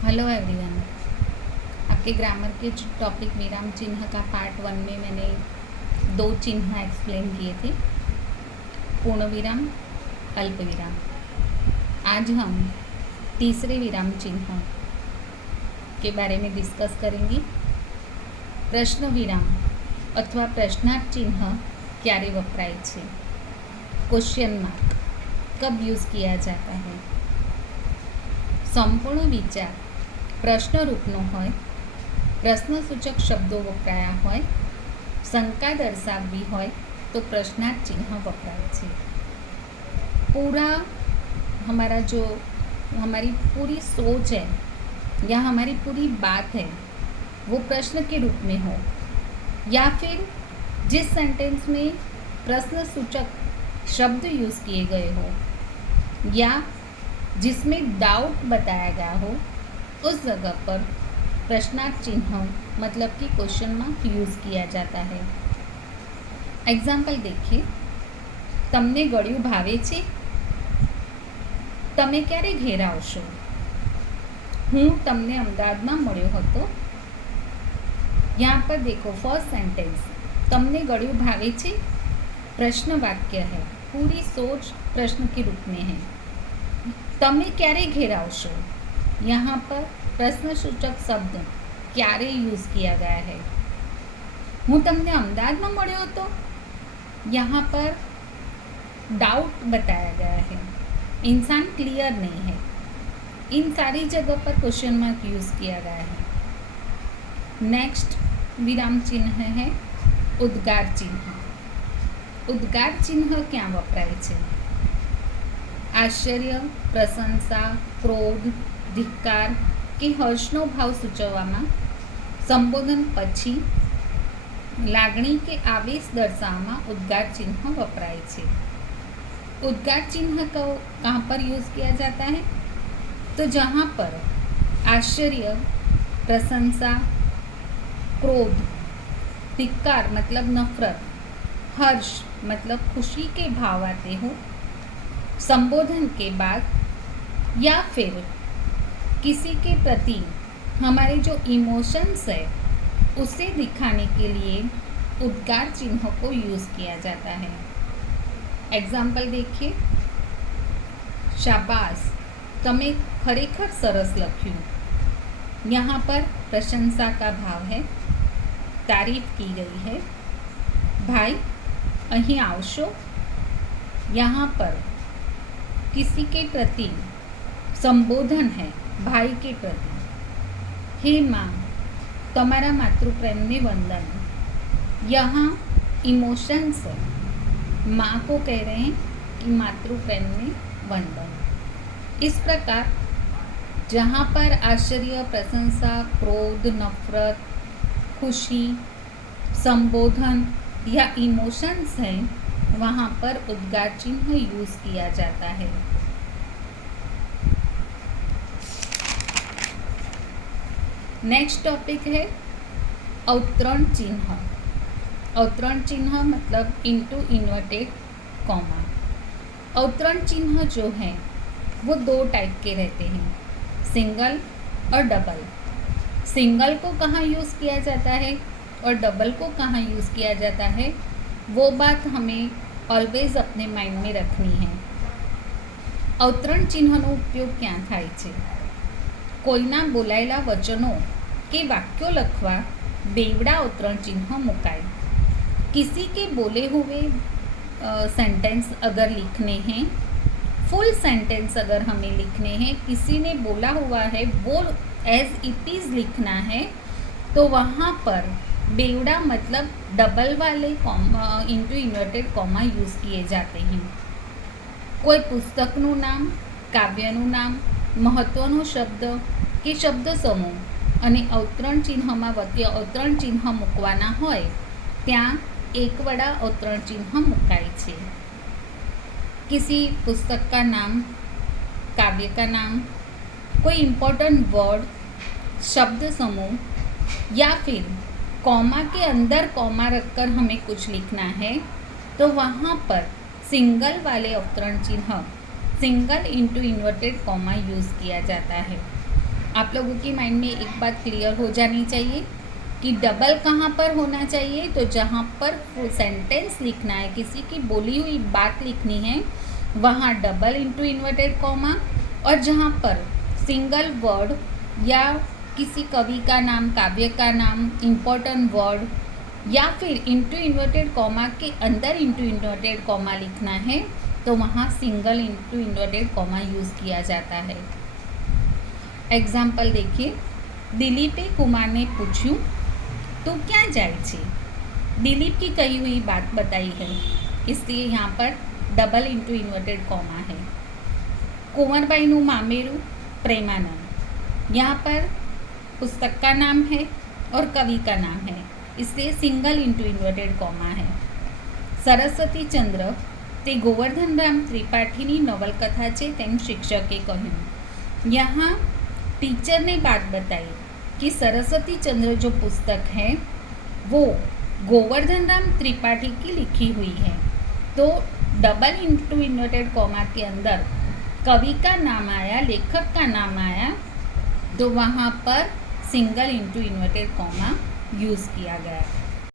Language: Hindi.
Hello everyone. आपके ग्रामर के जो टॉपिक विराम चिन्ह का पार्ट 1 में मैंने दो चिन्ह एक्सप्लेन किए थे, पूर्ण विराम, अल्प विराम। आज हम तीसरे विराम चिन्ह के बारे में डिस्कस करेंगे। प्रश्न विराम अथवा प्रश्नार्थ चिन्ह क्यारे वपराय छे, क्वेश्चन मार्क कब यूज़ किया जाता है। संपूर्ण विचार प्रश्न रूपनो होय, प्रश्नसूचक शब्दों वपराया होय, शंका दर्शाववी होय तो प्रश्नार्थ चिन्ह वपराय छे। पूरा हमारी पूरी सोच है या हमारी पूरी बात है वो प्रश्न के रूप में हो, या फिर जिस सेंटेंस में प्रश्नसूचक शब्द यूज़ किए गए हो या जिसमें डाउट बताया गया हो, उस जगह पर प्रश्नार्थ चिन्ह मतलब कि क्वेश्चन मार्क यूज़ किया जाता है। एग्जाम्पल देखिए, तमने गळ्યું भावे छे, તમે ક્યારે ઘેર આવશો? હું તમને અમદાવાદમાં મળ્યો હતો। यहाँ पर देखो फर्स्ट सेंटेंस, तमने गळ्યું भावे छे प्रश्न वाक्य है, पूरी सोच प्रश्न के रूप में है। तमे क्यारे घेर आवशो, यहाँ पर प्रश्नसूचक शब्द क्यारे यूज़ किया गया है। हूँ तमने अमदावाद में मळ्यो हतो, यहाँ पर डाउट बताया गया है, इंसान क्लियर नहीं है। इन सारी जगह पर क्वेश्चन मार्क यूज़ किया गया है। नेक्स्ट विराम चिन्ह है उद्गार चिन्ह। उद्गार चिन्ह क्या वपराय छे? आश्चर्य, प्रशंसा, क्रोध, धिक्कार के हर्षनो भाव सूचववामां संबोधन पछी लागणी के आवेश दर्शाववामां उद्गार चिन्ह वपराय छे। उद्गार चिन्ह को कहाँ पर यूज़ किया जाता है? तो जहाँ पर आश्चर्य, प्रशंसा, क्रोध, धिक्कार मतलब नफरत, हर्ष मतलब खुशी के भाव आते हो, संबोधन के बाद या फिर किसी के प्रति हमारे जो इमोशंस है उसे दिखाने के लिए उद्गार चिन्ह को यूज़ किया जाता है। एग्जाम्पल देखिए, शाबाश, तमे खरेखर सरस लख्યું। यहाँ पर प्रशंसा का भाव है, तारीफ की गई है। भाई અહીં આવશો, यहाँ पर किसी के प्रति संबोधन है, भाई के प्रति। हे माँ, तमारा मातृप्रेम ने वंदन। यहाँ इमोशंस है, माँ को कह रहे हैं कि मातृप्रेम ने वंदन। इस प्रकार जहाँ पर आश्चर्य, प्रशंसा, क्रोध, नफरत, खुशी, संबोधन या इमोशंस हैं, वहाँ पर उद्गार चिन्ह यूज़ किया जाता है। नेक्स्ट टॉपिक है अवतरण चिन्ह। अवतरण चिन्ह मतलब इनटू इन्वर्टेड कॉमा। अवतरण चिन्ह जो है वो दो टाइप के रहते हैं, सिंगल और डबल। सिंगल को कहाँ यूज़ किया जाता है और डबल को कहाँ यूज़ किया जाता है, वो बात हमें ऑलवेज अपने माइंड में रखनी है। अवतरण चिन्हનો ઉપયોગ ક્યાં થાય છે? કોઈના બોલાયેલા વચનો કે વાક્યો લખવા બેવડા અવતરણ चिन्ह મુકાય। किसी के बोले हुए सेंटेंस अगर लिखने हैं, फुल सेंटेंस अगर हमें लिखने हैं, किसी ने बोला हुआ है वो एज इट इज़ लिखना है, तो वहाँ पर बेवड़ा मतलब डबल वाले comma into inverted comma use किए जाते हैं। कोई पुस्तकનું નામ, કાવ્યનું નામ, મહત્વનો શબ્દ કે શબ્દ સમૂહ અને અવતરણ ચિહ્નમાં અવતરણ ચિહ્ન મૂકવાના હોય ત્યાં एक वड़ा अवतरण चिन्ह मुकाय छे। किसी पुस्तक का नाम, काव्य का नाम, कोई इम्पोर्टेंट वर्ड, शब्द समूह या फिर कॉमा के अंदर कॉमा रखकर हमें कुछ लिखना है, तो वहाँ पर सिंगल वाले अवतरण चिन्ह, single into inverted comma use किया जाता है। आप लोगों की माइंड में एक बात क्लियर हो जानी चाहिए कि डबल कहाँ पर होना चाहिए। तो जहाँ पर फुल सेंटेंस लिखना है, किसी की बोली हुई बात लिखनी है, वहाँ डबल इंटू इन्वर्टेड कॉमा, और जहाँ पर सिंगल वर्ड या किसी कवि का नाम, काव्य का नाम, इम्पोर्टेंट वर्ड या फिर इंटू इन्वर्टेड कॉमा के अंदर इंटू इन्वर्टेड कॉमा लिखना है, तो वहाँ single into inverted comma use किया जाता है। एग्जाम्पल देखिए, दिलीपे कुमारने पूछ्યું तो क्या जाए छे। दिलीप की कही हुई बात बताई है, इसलिए यहाँ पर डबल इंटू इन्वर्टेड कॉमा है। कुंवरबाईનું मामेरू प्रेमानंद, यहाँ पर पुस्तक का नाम है और कवि का नाम है, इसलिए सिंगल इंटू इन्वर्टेड कॉमा है। सरस्वती चंद्र તે ગોવર્ધનરામ ત્રિપાઠીની નવલકથા છે તેમ શિક્ષકે કહ્યું। यहाँ टीचर ने बात बताई कि सरस्वती चंद्र जो पुस्तक है वो गोवर्धन राम त्रिपाठी की लिखी हुई है। तो डबल इंटू इन्वर्टेड कॉमा के अंदर कवि का नाम आया, लेखक का नाम आया, तो वहाँ पर single into inverted comma use किया गया।